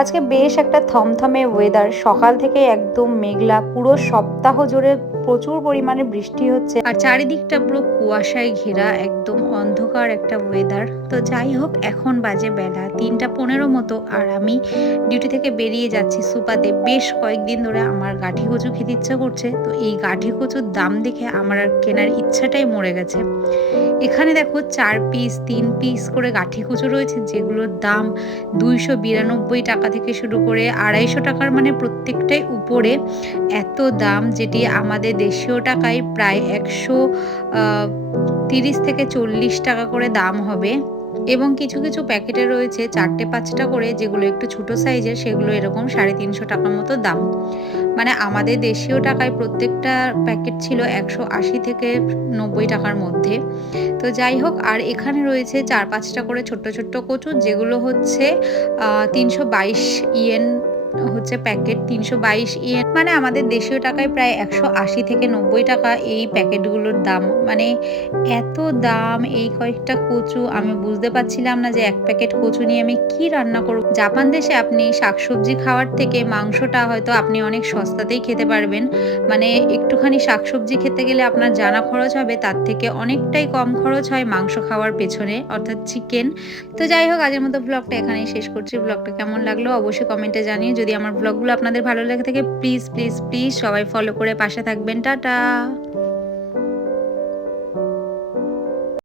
আজকে বেশ একটা থমথমে ওয়েদার, সকাল থেকে একদম মেঘলা, পুরো সপ্তাহ জুড়ে প্রচুর পরিমাণে বৃষ্টি হচ্ছে আর চারিদিকটা পুরো কুয়াশায় ঘেরা, একদম অন্ধকার একটা ওয়েদার। তো যাই হোক, এখন বাজে বেলা 3:15 মতো আর আমি ডিউটি থেকে বেরিয়ে যাচ্ছি সুপাতে। বেশ কয়েকদিন ধরে আমার গাঠি কচু খেতে ইচ্ছা করছে, তো এই গাঠি কচুর দাম দেখে আমার আর কেনার ইচ্ছাটাই মরে গেছে। এখানে দেখো 4 পিস 3 পিস করে গাঠি কচু রয়েছে, যেগুলোর দাম 292 টাকা থেকে শুরু করে 250 টাকার, মানে প্রত্যেকটাই উপরে। এত দাম, যেটি আমাদের দেশীয় টাকায় প্রায় 130 থেকে 40 টাকা করে দাম হবে। এবং কিছু কিছু প্যাকেটে রয়েছে 4টে 5টা করে, যেগুলো একটু ছোট সাইজের, সেগুলো এরকম 350 টাকার মতো দাম। মানে আমাদের দেশীয় টাকায় প্রত্যেকটা প্যাকেট ছিল 180 থেকে 90 টাকার মধ্যে। তো যাই হোক, আর এখানে রয়েছে 4-5টা করে ছোট্ট ছোট্ট কচু, যেগুলো হচ্ছে 322 ইয়েন হচ্ছে প্যাকেট। 322 ইয়েন মানে আমাদের দেশীয় টাকায় প্রায় 180 থেকে 90 টাকা এই প্যাকেটগুলোর দাম। মানে এত দাম এই কয়েকটা কচু, আমি বুঝতে পারছিলাম না যে এক প্যাকেট কচু নিয়ে আমি কি রান্না করব। জাপান দেশে আপনি শাকসবজি খাওয়ার থেকে মাংসটা হয়তো আপনি অনেক সস্তাতেই খেতে পারবেন। মানে একটুখানি শাকসবজি খেতে গেলে আপনার জানা খরচ হবে, তার থেকে অনেকটাই কম খরচ হয় মাংস খাওয়ার পেছনে, অর্থাৎ চিকেন। তো যাই হোক, আজকের মতো ব্লগটা এখানেই শেষ করছি। ব্লগটা কেমন লাগলো অবশ্যই কমেন্টে জানিয়ে। যদি আমার ব্লগগুলো আপনাদের ভালো লাগে থাকে, প্লিজ প্লিজ প্লিজ সবাই ফলো করে পাশে থাকবেন। টাটা।